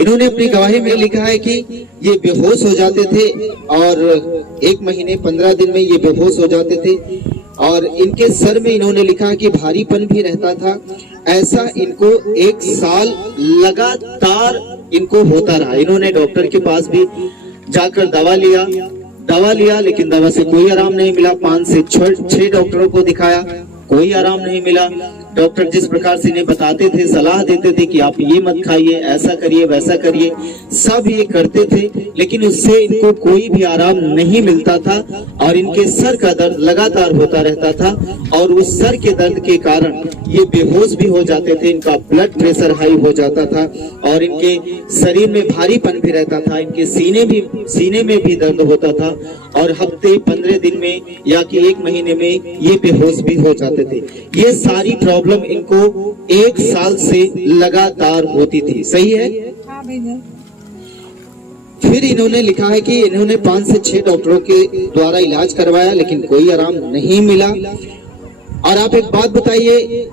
इन्होंने अपनी गवाही में लिखा है कि ये बेहोश हो जाते थे और 1 महीने 15 दिन में ये बेहोश हो जाते थे और इनके सर में इन्होंने लिखा कि भारीपन भी रहता था। ऐसा इनको 1 साल लगातार इनको होता रहा। इन्होंने डॉक्टर के पास भी जाकर दवा लिया लेकिन दवा से कोई आराम नहीं मिला। 5 से 6 डॉक्टरों को दिखाया, कोई आराम नहीं मिला। डॉक्टर जिस प्रकार से इन्हें बताते थे, सलाह देते थे कि आप ये मत खाइए, ऐसा करिए, वैसा करिए, सब ये करते थे, लेकिन उससे इनको कोई भी आराम नहीं मिलता था और इनके सर का दर्द लगातार होता रहता था और उस सर के दर्द के कारण ये बेहोश भी हो जाते थे। इनका ब्लड प्रेशर हाई हो जाता था और इनके शरीर में भारीपन भी रहता था। इनके सीने में भी दर्द होता था और हफ्ते 15 दिन में या कि 1 महीने में ये बेहोश भी हो जाते थे। ये सारी प्रॉब्लम इनको 1 साल से लगातार होती थी। सही है? हाँ भैया। फिर इन्होंने लिखा है कि इन्होंने 5 से 6 डॉक्टरों के द्वारा इलाज करवाया लेकिन कोई आराम नहीं मिला। और आप एक बात बताइए,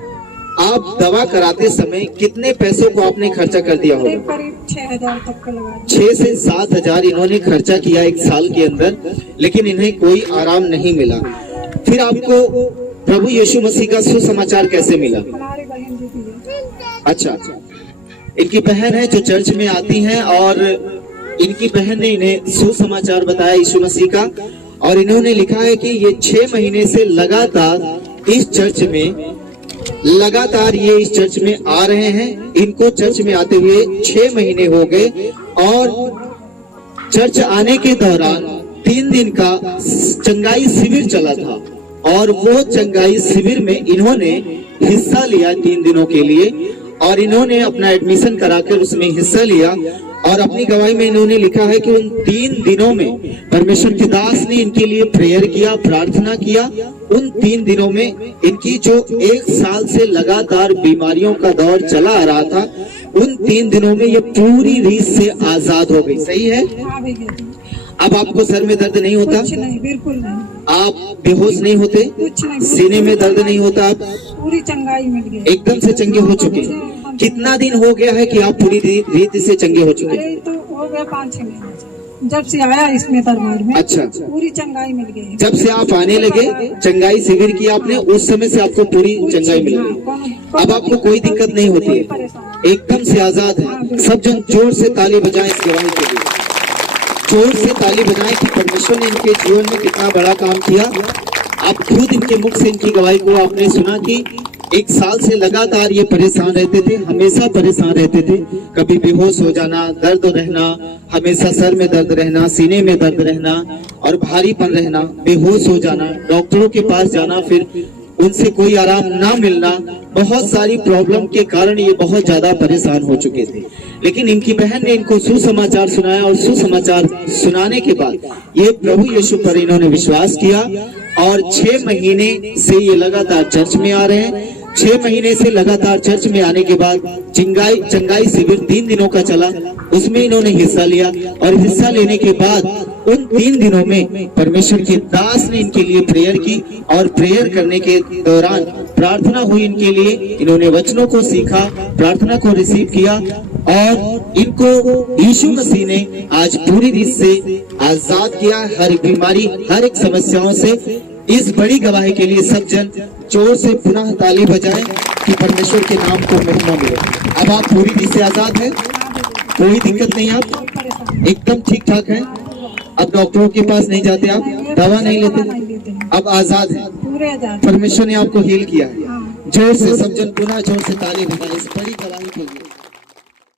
आप दवा कराते समय कितने पैसों को आपने खर्चा कर दिया होगा? करीब 6,000 तक का लगा। 6 से 7,000 इन्होंने खर्चा किया 1 साल के अंदर, लेकिन इन्हें कोई आराम नहीं मिला। फिर आपको प्रभु यीशु मसीह का सुसमाचार कैसे मिला? हमारी बहन जी थी। अच्छा, इनकी बहन है जो चर्च में आती हैं और इनकी बहन ने इन्हें सुसमाचार बताया यीशु मसीह का। और इन्होंने लिखा है कि ये 6 महीने से लगातार इस चर्च में आ रहे हैं। इनको चर्च में आते हुए 6 महीने हो गए और चर्च आने के दौरान 3 दिन का चंगाई शिविर चला था और वो चंगाई शिविर में इन्होंने हिस्सा लिया 3 दिनों के लिए और इन्होंने अपना एडमिशन कराकर उसमें हिस्सा लिया। और अपनी गवाही में इन्होंने लिखा है कि उन 3 दिनों में परमेश्वर के दास ने इनके लिए प्रेयर किया, प्रार्थना किया। उन 3 दिनों में इनकी जो 1 साल से लगातार बीमारियों का दौर चला आ रहा था, उन 3 दिनों में ये पूरी रीत से आजाद हो गई। सही है? हाँ भैया। अब आपको सर में दर्द नहीं होता? कुछ नहीं, बिल्कुल नहीं। आप बेहोश नहीं होते? कुछ नहीं। सीने में दर्द नहीं होता? आप पूरी चंगाई मिल गई, एकदम से चंगे हो चुके। कितना दिन हो गया है कि आप पूरी रीत से चंगे हो चुके? तो हो गया 5-6 महीने जब से आया इसमें दरबार में। अच्छा, पूरी चंगाई मिल गई। जब से आप आने लगे, चंगाई शिविर की आपने, उस समय से आपको पूरी चंगाई मिल गई। अब आपको कोई दिक्कत नहीं होती है, एकदम से आजाद है। सब जन जोर से ताली बजाएं इस गवाही के लिए, जोर से ताली बजाएं कि परमेश्वर ने इनके जीवन में कितना बड़ा काम किया। आप खुद इनके मुख से इनकी गवाही को आपने सुना कि 1 साल से लगातार ये परेशान रहते थे, हमेशा परेशान रहते थे। कभी बेहोश हो जाना, दर्द रहना, हमेशा सर में दर्द रहना, सीने में दर्द रहना और भारीपन रहना, बेहोश हो जाना, डॉक्टरों के पास जाना, फिर उनसे कोई आराम ना मिलना, बहुत सारी प्रॉब्लम के कारण ये बहुत ज्यादा परेशान हो चुके थे। लेकिन इनकी बहन ने इनको सुसमाचार सुनाया और सुसमाचार सुनाने के बाद ये प्रभु यीशु पर इन्होंने विश्वास किया और 6 महीने से ये लगातार चर्च में आ रहे हैं। 6 महीने से लगातार चर्च में आने के बाद चंगाई शिविर 3 दिनों का चला, उसमें इन्होंने हिस्सा लिया और हिस्सा लेने के बाद उन 3 दिनों में परमेश्वर के दास ने इनके लिए प्रेयर की और प्रेयर करने के दौरान प्रार्थना हुई इनके लिए। इन्होंने वचनों को सीखा, प्रार्थना को रिसीव किया और इनको यीशु मसीह ने आज पूरी रीत से आजाद किया हर बीमारी, हर एक समस्याओं से। इस बड़ी गवाही के लिए सब जन जोर से पुनः ताली बजाएं कि परमेश्वर के नाम को महिमा मिले। अब आप पूरी रीत से आजाद हैं, कोई दिक्कत नहीं, आप एकदम ठीक ठाक हैं। अब डॉक्टरों के पास नहीं जाते, आप दवा नहीं लेते, अब आजाद हैं, परमेश्वर ने आपको हील किया है। जोर से सब जन पुनः जोर से ताली बजाएं इस बड़ी गवाही के लिए।